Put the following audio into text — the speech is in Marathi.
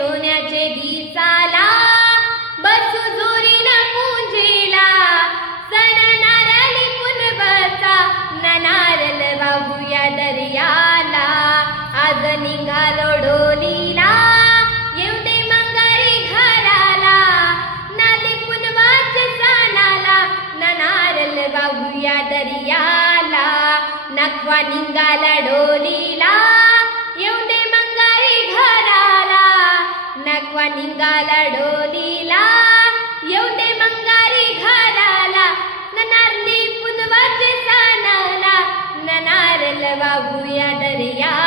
सोन्याचे दिसाला बसू जोरीनं पूजेला सण नारळी पुनवचा नारळ वाहूया दर्याला आज निघालो डोलीला येऊ दे मंगारी घराला नाली पुनवाच्या सणाला नारळ वाहूया दर्याला नखवा निघाला डोलीला येऊ दे मंगारी घराला नखवा निघाला डोलीला येऊ दे मंगारी घराला नारळी पुनवाच्या सणाला नारळ वाहूया दर्याला